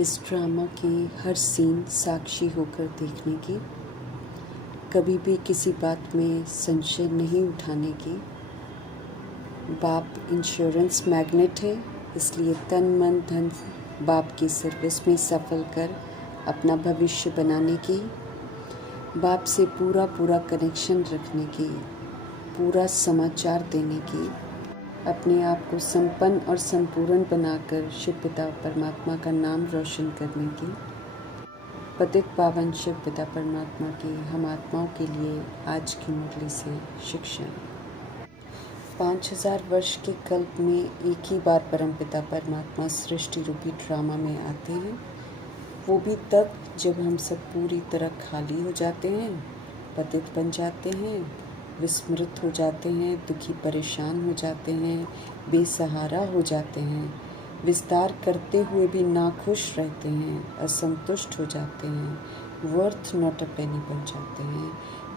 इस ड्रामा के हर सीन साक्षी होकर देखने की, कभी भी किसी बात में संशय नहीं उठाने की। बाप इंश्योरेंस मैग्नेट है, इसलिए तन मन धन बाप की सर्विस में सफल कर अपना भविष्य बनाने की, बाप से पूरा कनेक्शन रखने की, पूरा समाचार देने की, अपने आप को संपन्न और संपूर्ण बनाकर शिव पिता परमात्मा का नाम रोशन करने की, पतित पावन शिव पिता परमात्मा की हम आत्माओं के लिए आज की मुरली से शिक्षा। 5000 वर्ष के कल्प में एक ही बार परमपिता परमात्मा सृष्टि रूपी ड्रामा में आते हैं, वो भी तब जब हम सब पूरी तरह खाली हो जाते हैं, पतित बन जाते हैं, विस्मृत हो जाते हैं, दुखी परेशान हो जाते हैं, बेसहारा हो जाते हैं, विस्तार करते हुए भी नाखुश रहते हैं, असंतुष्ट हो जाते हैं, वर्थ नॉट अ पेनी बन जाते हैं,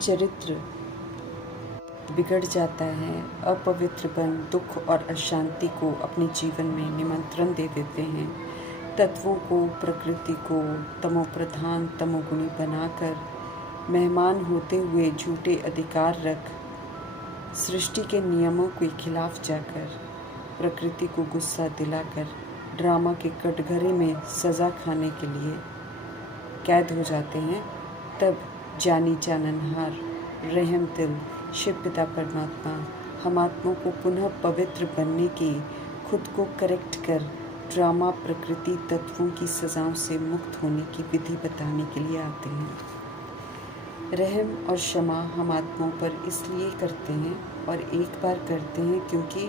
चरित्र बिगड़ जाता है, अपवित्र बन दुख और अशांति को अपने जीवन में निमंत्रण दे देते हैं, तत्वों को प्रकृति को तमोप्रधान तमोगुणी बनाकर मेहमान होते हुए झूठे अधिकार रख सृष्टि के नियमों के खिलाफ जाकर प्रकृति को गुस्सा दिलाकर ड्रामा के कटघरे में सज़ा खाने के लिए कैद हो जाते हैं। तब जानी जाननहार रहम दिल शिव पिता परमात्मा हम आत्माओं को पुनः पवित्र बनने की, खुद को करेक्ट कर ड्रामा प्रकृति तत्वों की सज़ाओं से मुक्त होने की विधि बताने के लिए आते हैं। रहम और क्षमा हम आत्माओं पर इसलिए करते हैं और एक बार करते हैं क्योंकि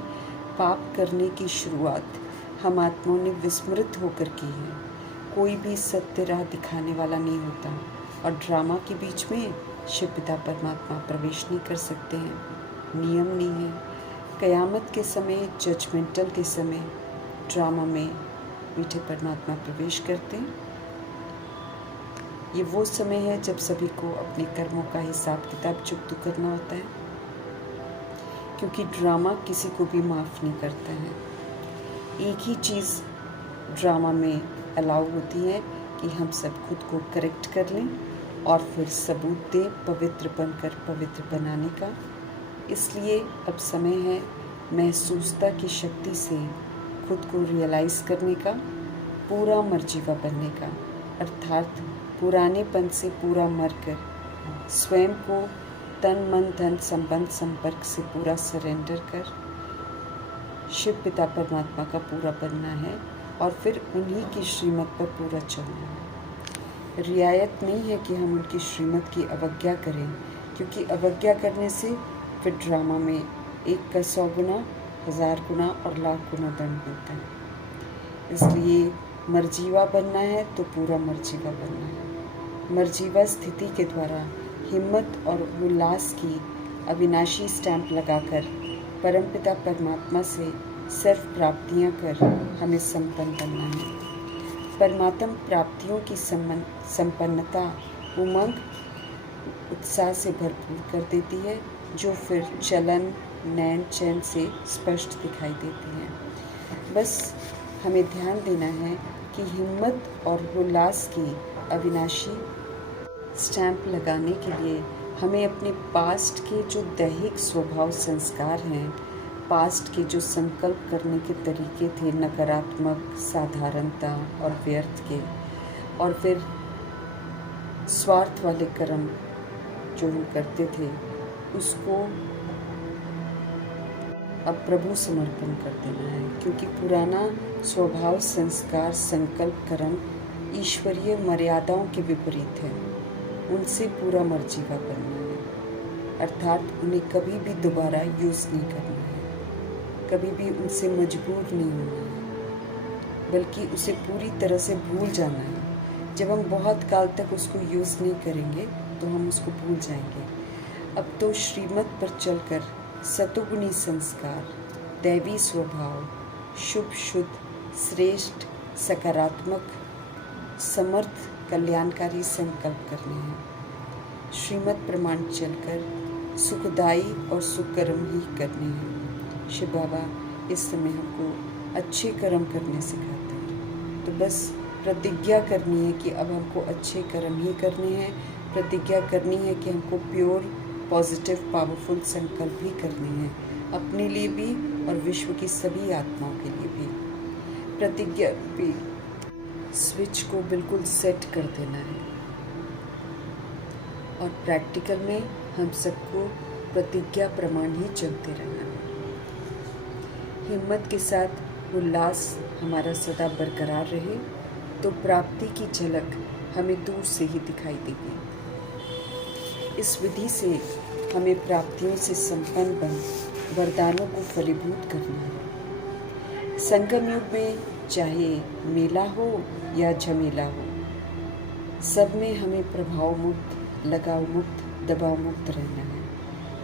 पाप करने की शुरुआत हम आत्माओं ने विस्मृत होकर की है। कोई भी सत्य राह दिखाने वाला नहीं होता और ड्रामा के बीच में शिव पिता परमात्मा प्रवेश नहीं कर सकते हैं, नियम नहीं है। कयामत के समय, जजमेंटल के समय ड्रामा में मीठे परमात्मा प्रवेश करते हैं। ये वो समय है जब सभी को अपने कर्मों का हिसाब किताब चुकता करना होता है, क्योंकि ड्रामा किसी को भी माफ़ नहीं करता है। एक ही चीज़ ड्रामा में अलाउ होती है कि हम सब खुद को करेक्ट कर लें और फिर सबूत दें पवित्र बनकर पवित्र बनाने का। इसलिए अब समय है महसूसता की शक्ति से खुद को रियलाइज़ करने का, पूरा मर्जीवा बनने का, अर्थात पुरानेपन से पूरा मरकर स्वयं को तन मन धन संबंध संपर्क से पूरा सरेंडर कर शिव पिता परमात्मा का पूरा बनना है और फिर उन्हीं की श्रीमत पर पूरा चलना है। रियायत नहीं है कि हम उनकी श्रीमत की अवज्ञा करें, क्योंकि अवज्ञा करने से फिर ड्रामा में 1 का 100 गुना, 1000 गुना और लाख गुना दंड मिलता है। इसलिए मर्जीवा बनना है तो पूरा मर्जीवा बनना है। मर्जीवा स्थिति के द्वारा हिम्मत और उल्लास की अविनाशी स्टैंप लगाकर परमपिता परमात्मा से सर्व प्राप्तियां कर हमें संपन्न बनना है। परमात्म प्राप्तियों की संपन्नता उमंग उत्साह से भरपूर कर देती है, जो फिर चलन नैन चैन से स्पष्ट दिखाई देती है। बस हमें ध्यान देना है कि हिम्मत और उल्लास की अविनाशी स्टैंप लगाने के लिए हमें अपने पास्ट के जो दैहिक स्वभाव संस्कार हैं, पास्ट के जो संकल्प करने के तरीके थे, नकारात्मक, साधारणता और व्यर्थ के, और फिर स्वार्थ वाले कर्म जो हम करते थे, उसको अब प्रभु समर्पण कर देना है। क्योंकि पुराना स्वभाव संस्कार संकल्प कर्म ईश्वरीय मर्यादाओं के विपरीत है, उनसे पूरा मर्जीवा करना है, अर्थात उन्हें कभी भी दोबारा यूज़ नहीं करना है, कभी भी उनसे मजबूर नहीं होना है, बल्कि उसे पूरी तरह से भूल जाना है। जब हम बहुत काल तक उसको यूज़ नहीं करेंगे तो हम उसको भूल जाएंगे। अब तो श्रीमत पर चलकर सतुगुणी संस्कार, दैवी स्वभाव, शुभ शुद्ध श्रेष्ठ सकारात्मक समर्थ कल्याणकारी संकल्प करने हैं। श्रीमत प्रमाण चलकर सुखदायी और सुकर्म ही करने हैं। शिव बाबा इस समय हमको अच्छे कर्म करने सिखाते हैं। तो बस प्रतिज्ञा करनी है कि अब हमको अच्छे कर्म ही करने हैं। प्रतिज्ञा करनी है कि हमको प्योर पॉजिटिव पावरफुल संकल्प ही करने हैं, अपने लिए भी और विश्व की सभी आत्माओं के लिए भी। प्रतिज्ञा भी स्विच को बिल्कुल सेट कर देना है और प्रैक्टिकल में हम सबको प्रतिज्ञा प्रमाण ही चलते रहना है। हिम्मत के साथ उल्लास हमारा सदा बरकरार रहे तो प्राप्ति की झलक हमें दूर से ही दिखाई देगी। इस विधि से हमें प्राप्तियों से संपन्न बन वरदानों को फलीभूत करना है। संगम युग में चाहे मेला हो या झमेला हो, सब में हमें प्रभाव मुक्त, लगाव मुक्त, दबाव मुक्त रहना है।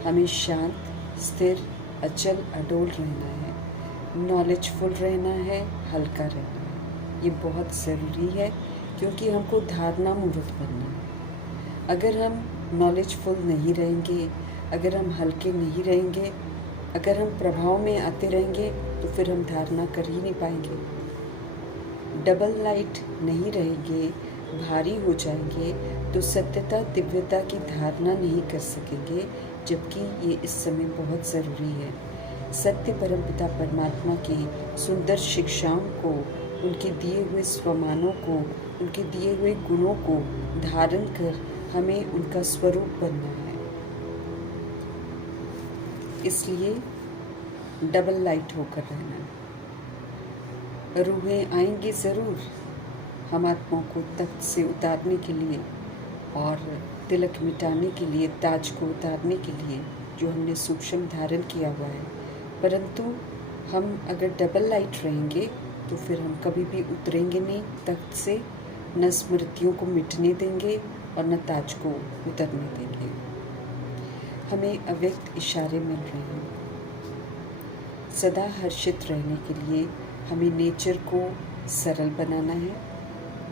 हमें शांत, स्थिर, अचल, अडोल रहना है, नॉलेजफुल रहना है, हल्का रहना है। ये बहुत ज़रूरी है क्योंकि हमको धारणा मूर्त बनना है। अगर हम नॉलेजफुल नहीं रहेंगे, अगर हम हल्के नहीं रहेंगे, अगर हम प्रभाव में आते रहेंगे तो फिर हम धारणा कर ही नहीं पाएंगे। डबल लाइट नहीं रहेंगे, भारी हो जाएंगे तो सत्यता दिव्यता की धारणा नहीं कर सकेंगे, जबकि ये इस समय बहुत ज़रूरी है। सत्य परमपिता परमात्मा की सुंदर शिक्षाओं को, उनके दिए हुए स्वमानों को, उनके दिए हुए गुणों को धारण कर हमें उनका स्वरूप बनना है। इसलिए डबल लाइट होकर रहना। रूहें आएंगी ज़रूर हम आत्माओं को तख्त से उतारने के लिए और तिलक मिटाने के लिए, ताज को उतारने के लिए जो हमने सूक्ष्म धारण किया हुआ है। परंतु हम अगर डबल लाइट रहेंगे तो फिर हम कभी भी उतरेंगे नहीं तख्त से, न स्मृतियों को मिटने देंगे और न ताज को उतरने देंगे। हमें अव्यक्त इशारे मिल रहे हैं। सदा हर्षित रहने के लिए हमें नेचर को सरल बनाना है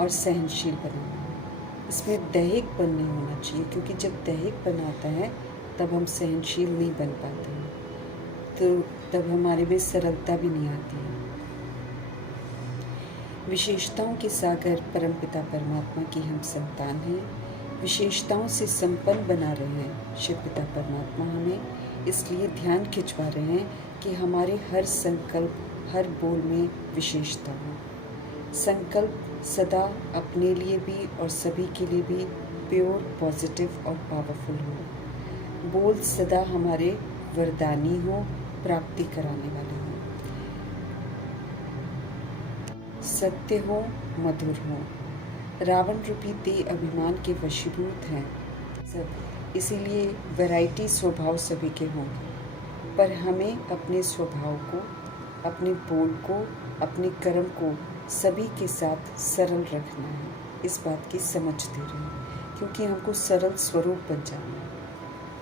और सहनशील बनाना है। इसमें दैहिकपन नहीं होना चाहिए, क्योंकि जब दैहिकपन आता है तब हम सहनशील नहीं बन पाते हैं, तो तब हमारे में सरलता भी नहीं आती है। विशेषताओं के सागर परमपिता परमात्मा की हम संतान हैं। विशेषताओं से संपन्न बना रहे हैं शिव पिता परमात्मा हमें, इसलिए ध्यान खिंचवा रहे हैं कि हमारे हर संकल्प, हर बोल में विशेषता हो। संकल्प सदा अपने लिए भी और सभी के लिए भी प्योर, पॉजिटिव और पावरफुल हो। बोल सदा हमारे वरदानी हो, प्राप्ति कराने वाले हो। सत्य हो, मधुर हो। रावण रूपी देह अभिमान के वशीभूत हैं सब, इसीलिए वैरायटी स्वभाव सभी के होंगे, पर हमें अपने स्वभाव को, अपने बोल को, अपने कर्म को सभी के साथ सरल रखना है। इस बात की समझ दे रहे हैं, क्योंकि हमको सरल स्वरूप बन जाना है,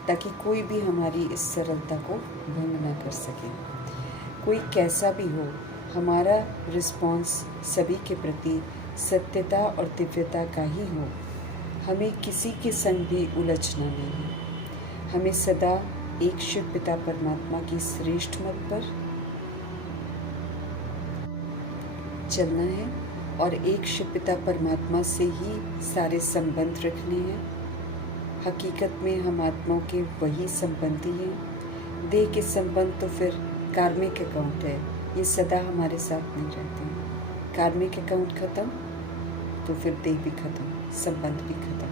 ताकि कोई भी हमारी इस सरलता को भंग न कर सके। कोई कैसा भी हो, हमारा रिस्पॉन्स सभी के प्रति सत्यता और दिव्यता का ही हो। हमें किसी के संग भी उलझना नहीं है। हमें सदा एक शिव पिता परमात्मा की श्रेष्ठ मत पर चलना है और एक शिव पिता परमात्मा से ही सारे संबंध रखने हैं। हकीकत में हम आत्माओं के वही संबंधी हैं। देह के संबंध तो फिर कार्मिक अकाउंट है, ये सदा हमारे साथ नहीं रहते हैं। कार्मिक अकाउंट खत्म तो फिर देह भी खत्म, संबंध भी खत्म।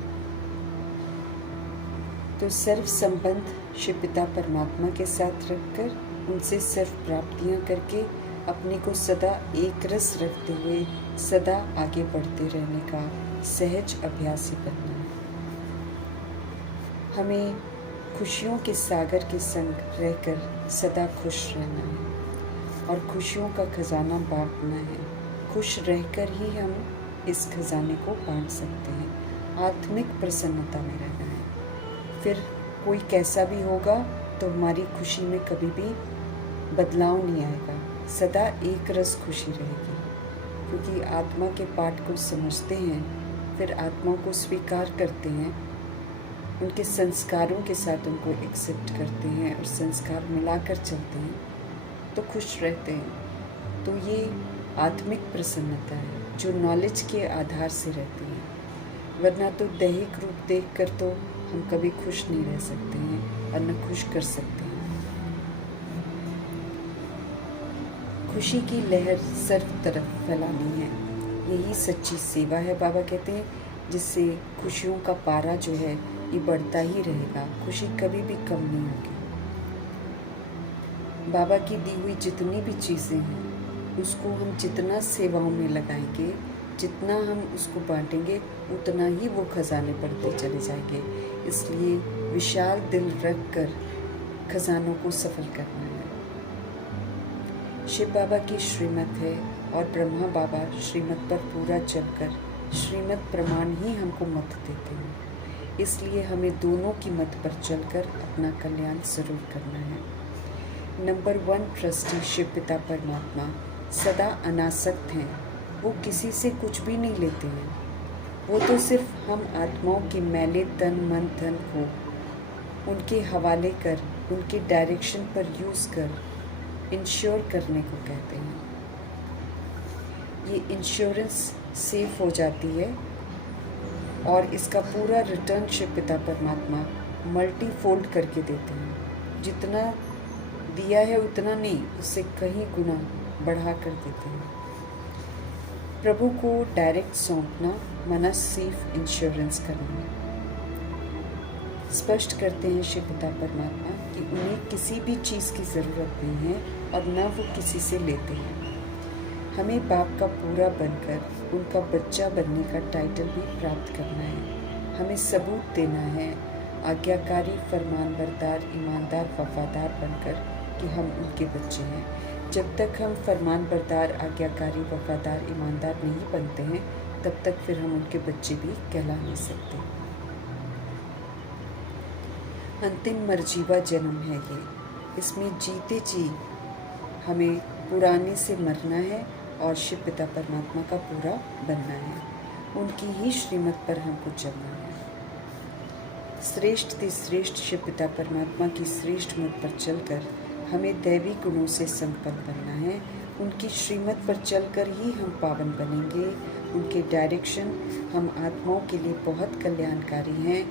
तो सर्व संबंध शिव पिता परमात्मा के साथ रखकर, उनसे सर्व प्राप्तियां करके अपने को सदा एक रस रखते हुए सदा आगे बढ़ते रहने का सहज अभ्यासी बनना है। हमें खुशियों के सागर के संग रहकर सदा खुश रहना है और खुशियों का खजाना बांटना है। खुश रहकर ही हम इस खजाने को बांट सकते हैं। आत्मिक प्रसन्नता में रहना है। फिर कोई कैसा भी होगा तो हमारी खुशी में कभी भी बदलाव नहीं आएगा, सदा एक रस खुशी रहेगी, क्योंकि आत्मा के पाठ को समझते हैं, फिर आत्मा को स्वीकार करते हैं, उनके संस्कारों के साथ उनको एक्सेप्ट करते हैं और संस्कार मिलाकर चलते हैं तो खुश रहते हैं। तो ये आत्मिक प्रसन्नता है जो नॉलेज के आधार से रहती हैं, वरना तो दैहिक रूप देखकर तो हम कभी खुश नहीं रह सकते हैं और न खुश कर सकते हैं। खुशी की लहर सर्व तरफ फैलानी है, यही सच्ची सेवा है। बाबा कहते हैं जिससे खुशियों का पारा जो है ये बढ़ता ही रहेगा, खुशी कभी भी कम नहीं होगी। बाबा की दी हुई जितनी भी चीज़ें हैं उसको हम जितना सेवाओं में लगाएंगे, जितना हम उसको बांटेंगे, उतना ही वो खजाने बढ़ते चले जाएंगे। इसलिए विशाल दिल रख कर खजानों को सफल करना है। शिव बाबा की श्रीमत है और ब्रह्मा बाबा श्रीमत पर पूरा चलकर श्रीमत प्रमाण ही हमको मत देते हैं। इसलिए हमें दोनों की मत पर चलकर अपना कल्याण जरूर करना है। नंबर 1 ट्रस्टी शिव पिता परमात्मा सदा अनासक्त हैं। वो किसी से कुछ भी नहीं लेते हैं। वो तो सिर्फ हम आत्माओं के मैले तन मन धन को उनके हवाले कर, उनके डायरेक्शन पर यूज़ कर इंश्योर करने को कहते हैं। ये इंश्योरेंस सेफ हो जाती है और इसका पूरा रिटर्न शिव पिता परमात्मा मल्टीफोल्ड करके देते हैं। जितना दिया है उतना नहीं, उससे कहीं गुना बढ़ा कर देते हैं। प्रभु को डायरेक्ट सौंपना माना सेफ इंश्योरेंस करना। स्पष्ट करते हैं शिव पिता परमात्मा कि उन्हें किसी भी चीज़ की ज़रूरत नहीं है और न वो किसी से लेते हैं। हमें बाप का पूरा बनकर उनका बच्चा बनने का टाइटल भी प्राप्त करना है। हमें सबूत देना है आज्ञाकारी, फरमानबरदार, ईमानदार, वफादार बनकर कि हम उनके बच्चे हैं। जब तक हम फरमानबरदार, आज्ञाकारी, वफादार, ईमानदार नहीं बनते हैं तब तक फिर हम उनके बच्चे भी कहला नहीं सकते। अंतिम मरजीवा जन्म है ये। इसमें जीते जी हमें पुराने से मरना है और शिव पिता परमात्मा का पूरा बनना है। उनकी ही श्रीमत पर हमको चलना है। श्रेष्ठ से श्रेष्ठ शिव पिता परमात्मा की श्रेष्ठ मत पर चलकर हमें दैवी गुणों से संपन्न बनना है। उनकी श्रीमत पर चलकर ही हम पावन बनेंगे। उनके डायरेक्शन हम आत्माओं के लिए बहुत कल्याणकारी हैं,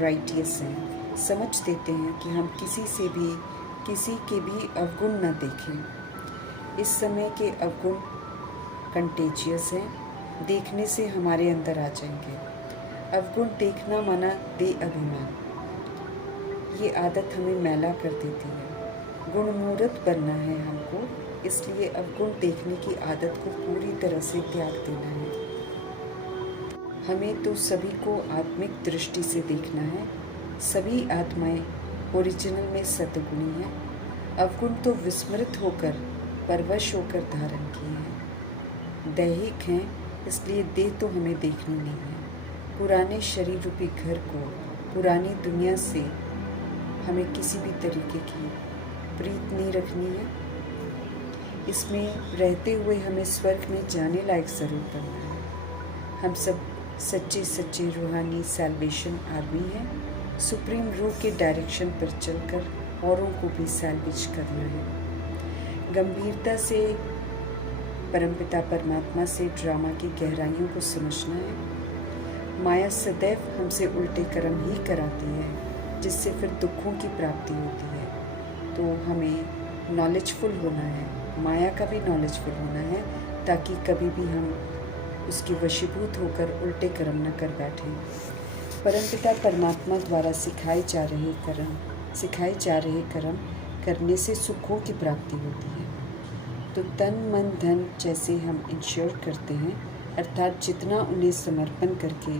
राइटियस हैं। समझ देते हैं कि हम किसी के भी अवगुण न देखें। इस समय के अवगुण कंटेजियस हैं, देखने से हमारे अंदर आ जाएंगे। अवगुण देखना माना दे अभिमान। ये आदत हमें मैला कर देती है। गुणमूर्त बनना है हमको, इसलिए अवगुण देखने की आदत को पूरी तरह से त्याग देना है। हमें तो सभी को आत्मिक दृष्टि से देखना है। सभी आत्माएं ओरिजिनल में सतगुणी हैं। अवगुण तो विस्मृत होकर, परवश होकर धारण किए हैं। दैहिक हैं, इसलिए देह तो हमें देखनी नहीं है। पुराने शरीर रूपी घर को, पुरानी दुनिया से हमें किसी भी तरीके की प्रीत नहीं रखनी है। इसमें रहते हुए हमें स्वर्ग में जाने लायक ज़रूर बनना है। हम सब सच्चे रूहानी सैल्वेशन आर्मी हैं। सुप्रीम रूह के डायरेक्शन पर चलकर औरों को भी सैल्वेज करना है। गंभीरता से परमपिता परमात्मा से ड्रामा की गहराइयों को समझना है। माया सदैव हमसे उल्टे कर्म ही कराती है, जिससे फिर दुखों की प्राप्ति होती है। तो हमें नॉलेजफुल होना है, माया का भी नॉलेजफुल होना है, ताकि कभी भी हम उसके वशीभूत होकर उल्टे कर्म न कर बैठें। परमपिता परमात्मा द्वारा सिखाए जा रहे कर्म करने से सुखों की प्राप्ति होती है। तो तन मन धन जैसे हम इंश्योर करते हैं, अर्थात जितना उन्हें समर्पण करके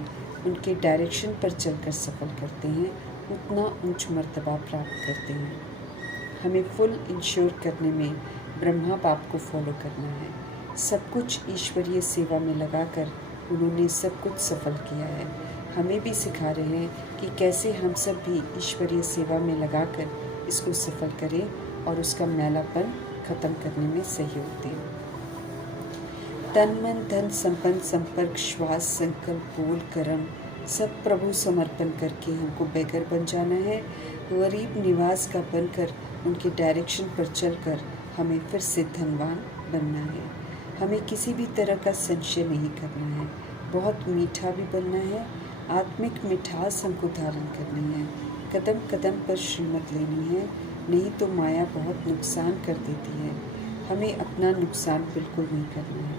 उनके डायरेक्शन पर चलकर सफल करते हैं, उतना उच्च मर्तबा प्राप्त करते हैं। हमें फुल इंश्योर करने में ब्रह्मा बाप को फॉलो करना है। सब कुछ ईश्वरीय सेवा में लगाकर उन्होंने सब कुछ सफल किया है। हमें भी सिखा रहे हैं कि कैसे हम सब भी ईश्वरीय सेवा में लगाकर इसको सफल करें और उसका मैलापन खत्म करने में सहयोग दें। तन मन धन संपन्न संपर्क श्वास संकल्प बोल कर्म सब प्रभु समर्पण करके हमको बेगर बन जाना है। गरीब निवास का बनकर उनके डायरेक्शन पर चलकर हमें फिर से धनवान बनना है। हमें किसी भी तरह का संशय नहीं करना है, बहुत मीठा भी बनना है, आत्मिक मिठास हमको धारण करनी है, कदम कदम पर श्रीमत लेनी है, नहीं तो माया बहुत नुकसान कर देती है। हमें अपना नुकसान बिल्कुल नहीं करना है,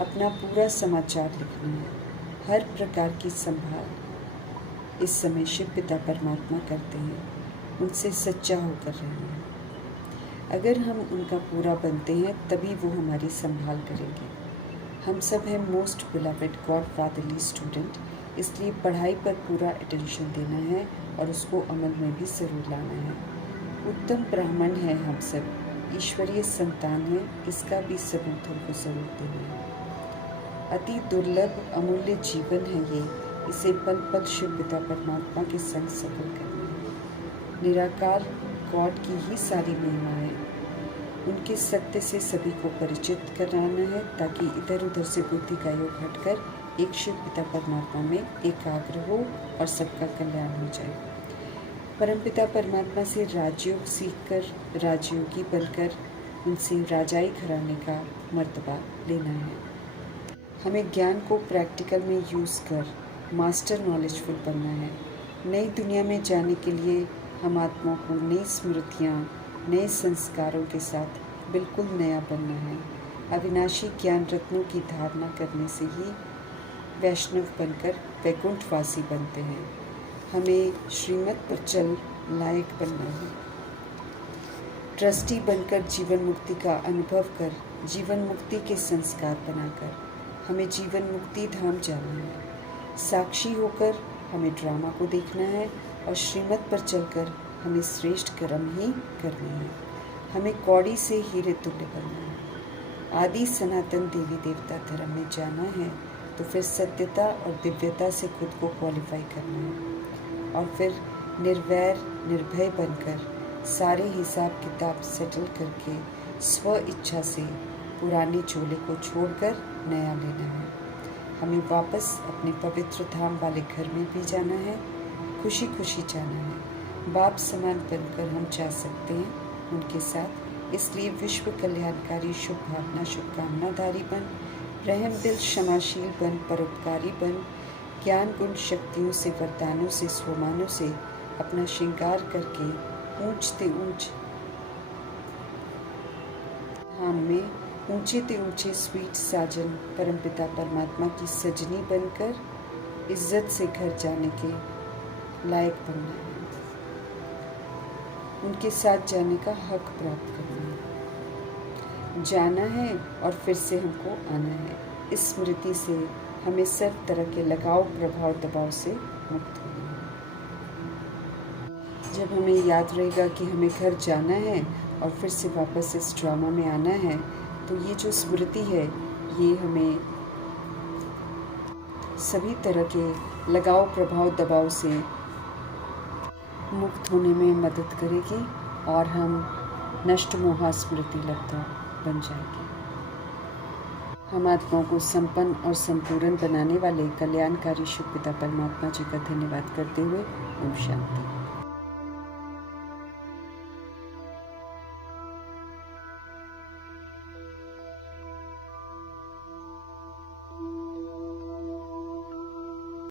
अपना पूरा समाचार लिखना है। हर प्रकार की संभाल इस समय शिव पिता परमात्मा करते हैं, उनसे सच्चा होकर रहना है। अगर हम उनका पूरा बनते हैं तभी वो हमारी संभाल करेंगे। हम सब हैं most beloved God fatherly student, इसलिए पढ़ाई पर पूरा अटेंशन देना है और उसको अमल में भी ज़रूर लाना है। उत्तम ब्राह्मण है हम सब, ईश्वरीय संतान है, इसका भी सबूत हमको ज़रूर देना है। अति दुर्लभ अमूल्य जीवन है ये, इसे पल पल शिव पिता परमात्मा के संग सफल करना है। निराकार गॉड की ही सारी महिमा है, उनके सत्य से सभी को परिचित कराना है ताकि इधर उधर से बुद्धि का योग हटकर एक शिव पिता परमात्मा में एकाग्र हो और सबका कल्याण हो जाए। परमपिता परमात्मा से राजयोग सीखकर राजयोगी बनकर उनसे राजाई घराने का मर्तबा लेना है। हमें ज्ञान को प्रैक्टिकल में यूज़ कर मास्टर नॉलेजफुल बनना है। नई दुनिया में जाने के लिए हम आत्मा को नई स्मृतियाँ, नए संस्कारों के साथ बिल्कुल नया बनना है। अविनाशी ज्ञान रत्नों की धारणा करने से ही वैष्णव बनकर वैकुंठवासी बनते हैं। हमें श्रीमत पर चल लायक बनना है। ट्रस्टी बनकर जीवन मुक्ति का अनुभव कर जीवन मुक्ति के संस्कार बनाकर हमें जीवन मुक्ति धाम जाना है। साक्षी होकर हमें ड्रामा को देखना है और श्रीमत पर चलकर हमें श्रेष्ठ कर्म ही करने हैं। हमें कौड़ी से हीरे तुल्य बनना है। आदि सनातन देवी देवता धर्म में जाना है तो फिर सत्यता और दिव्यता से खुद को क्वालिफाई करना है और फिर निर्वैर निर्भय बनकर सारे हिसाब किताब सेटल करके स्व इच्छा से पुराने चोले को छोड़कर नया लेना है। हमें वापस अपने पवित्र धाम वाले घर में भी जाना है, खुशी खुशी जाना है। बाप समान बनकर हम जा सकते हैं उनके साथ, इसलिए विश्व कल्याणकारी शुभ भावना शुभकामनाधारी बन, रहम दिल क्षमाशील बन, परोपकारी बन, ज्ञान गुण शक्तियों से वरदानों से स्वमानों से अपना श्रृंगार करके ऊंचते ऊंच धाम में ऊंचे ते ऊंचे स्वीट साजन परमपिता परमात्मा की सजनी बनकर इज्जत से घर जाने के लायक बनना है। उनके साथ जाने का हक प्राप्त करना है। जाना है और फिर से हमको आना है। इस स्मृति से हमें सब तरह के लगाव प्रभाव दबाव से मुक्त होना है। जब हमें याद रहेगा कि हमें घर जाना है और फिर से वापस इस ड्रामा में आना है, तो ये जो स्मृति है ये हमें सभी तरह के लगाव प्रभाव दबाव से मुक्त होने में मदद करेगी और हम नष्ट मोहा स्मृति लब्धा बन जाएगी। हम आत्माओं को संपन्न और संपूर्ण बनाने वाले कल्याणकारी शिव पिता परमात्मा जी का धन्यवाद करते हुए ओम शांति।